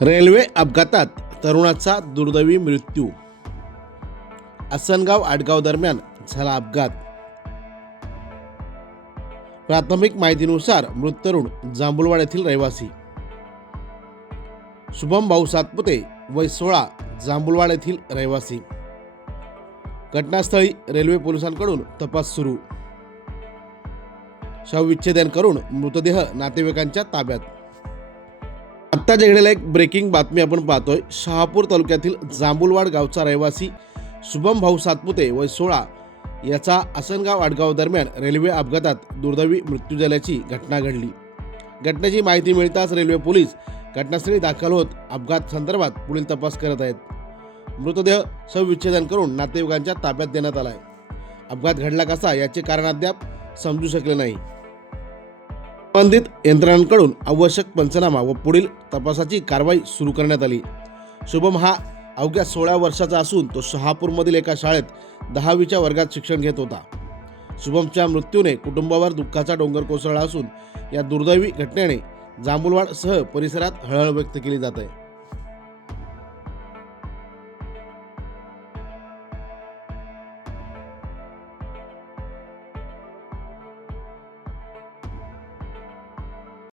Railway अपघातात तरुणाचा दुर्दैवी मृत्यू. आसनगाव आडगाव दरम्यान झाला अपघात. प्राथमिक माहितीनुसार मृत तरुण जांभुलवाड येथील रहिवासी शुभम भाऊ सातपुते, वय 16, जांभुलवाड येथील रहिवासी. घटनास्थळी रेल्वे पोलिसांकडून तपास सुरू. शवविच्छेदन करून मृतदेह नातेवाईकांच्या ताब्यात. आत्ता घडलेला एक ब्रेकिंग बातमी आपण पाहतोय. शहापूर तालुक्यातील जांभुलवाड गावचा रहिवासी शुभम भाऊ सातपुते, वय 16, याचा आसनगाव आडगाव दरम्यान रेल्वे अपघातात दुर्दैवी मृत्यू झाल्याची घटना घडली. घटनेची माहिती मिळताच रेल्वे पोलीस घटनास्थळी दाखल होत अपघात संदर्भात पुढील तपास करत आहेत. मृतदेह शवविच्छेदन करून नातेवाईकांच्या ताब्यात देण्यात आला आहे. अपघात घडला कसा याचे कारण अद्याप समजू शकले नाही. संबंधित यंत्रणांकडून आवश्यक पंचनामा व पुढील तपासाची कारवाई सुरू करण्यात आली. शुभम हा अवघ्या 16 वर्षाचा असून तो शहापूरमधील एका शाळेत 10वीच्या वर्गात शिक्षण घेत होता. शुभमच्या मृत्यूने कुटुंबावर दुःखाचा डोंगर कोसळला असून या दुर्दैवी घटनेने जांभुलवाडसह परिसरात हळहळ व्यक्त केली जात आहे.